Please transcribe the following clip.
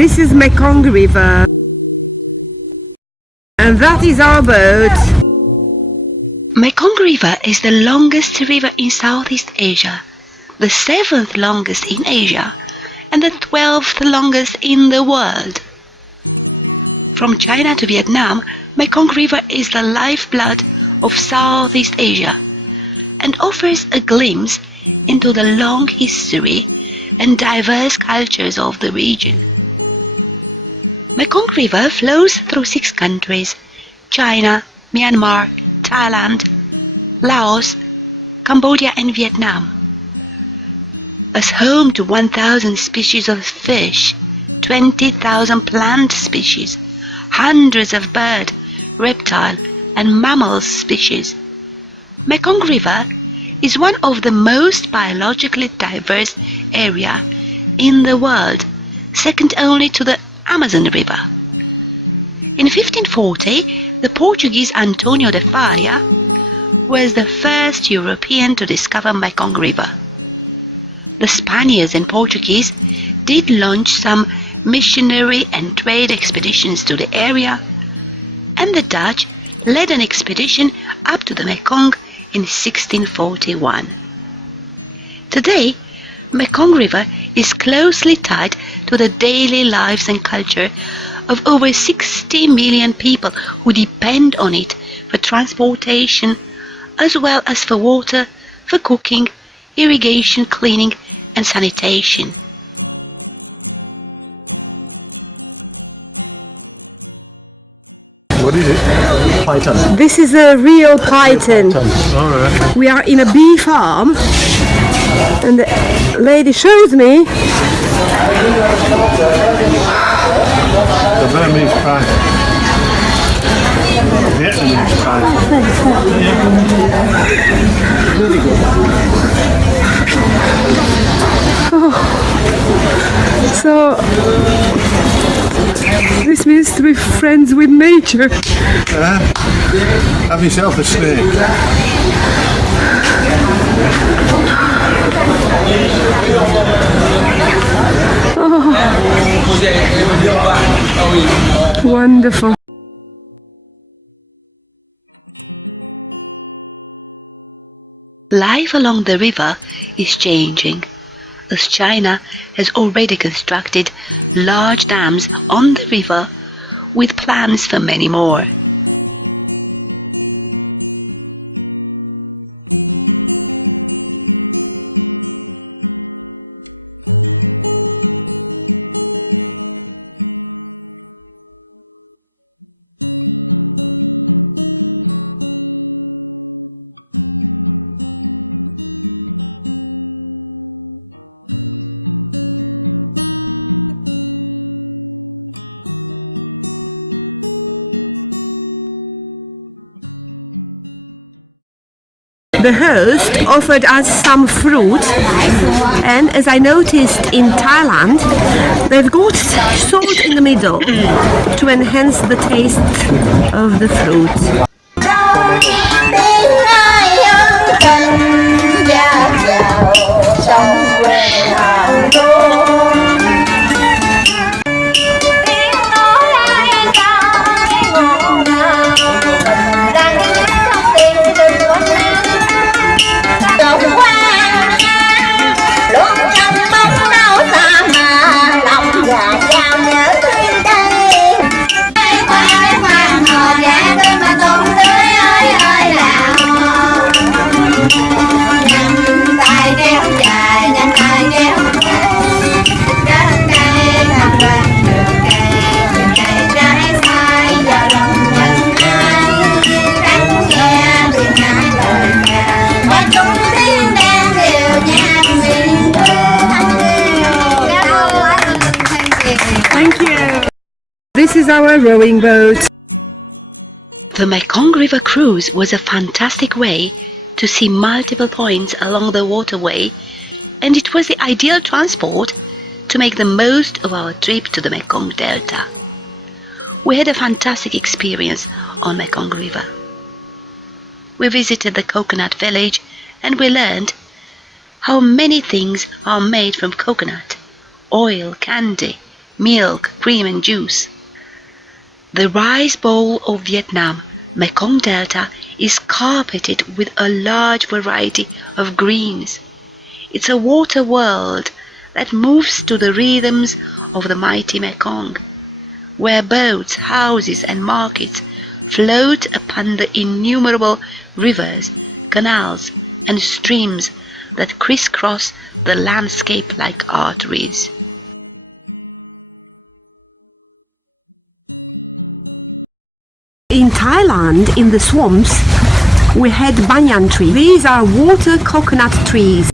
This is Mekong River. And that is our boat. Mekong River is the longest river in Southeast Asia, the 7th longest in Asia, and the 12th longest in the world. From China to Vietnam, Mekong River is the lifeblood of Southeast Asia and offers a glimpse into the long history and diverse cultures of the region. Mekong River flows through 6 countries: China, Myanmar, Thailand, Laos, Cambodia and Vietnam. As home to 1,000 species of fish, 20,000 plant species, hundreds of bird, reptile and mammal species, Mekong River is one of the most biologically diverse areas in the world, second only to the Amazon River. In 1540, the Portuguese Antonio de Faria was the first European to discover Mekong River. The Spaniards and Portuguese did launch some missionary and trade expeditions to the area, and the Dutch led an expedition up to the Mekong in 1641. Today, Mekong River is closely tied to the daily lives and culture of over 60 million people who depend on it for transportation, as well as for water, for cooking, irrigation, cleaning and sanitation. What is it? Python. This is a real python. Alright. We are in a bee farm and the lady shows me The Vietnamese python. Vietnamese python. Really good. so this means to be friends with nature. Have yourself a snake. Wonderful. Life along the river is changing, as China has already constructed large dams on the river with plans for many more. The host offered us some fruit, and as I noticed in Thailand, they've got salt in the middle to enhance the taste of the fruit. This is our rowing boat. The Mekong River cruise was a fantastic way to see multiple points along the waterway, and it was the ideal transport to make the most of our trip to the Mekong Delta. We had a fantastic experience on Mekong River. We visited the coconut village and we learned how many things are made from coconut: oil, candy, milk, cream and juice. The rice bowl of Vietnam, Mekong Delta, is carpeted with a large variety of greens. It's a water world that moves to the rhythms of the mighty Mekong, where boats, houses and markets float upon the innumerable rivers, canals and streams that crisscross the landscape like arteries. In Thailand, in the swamps, we had banyan trees. These are water coconut trees.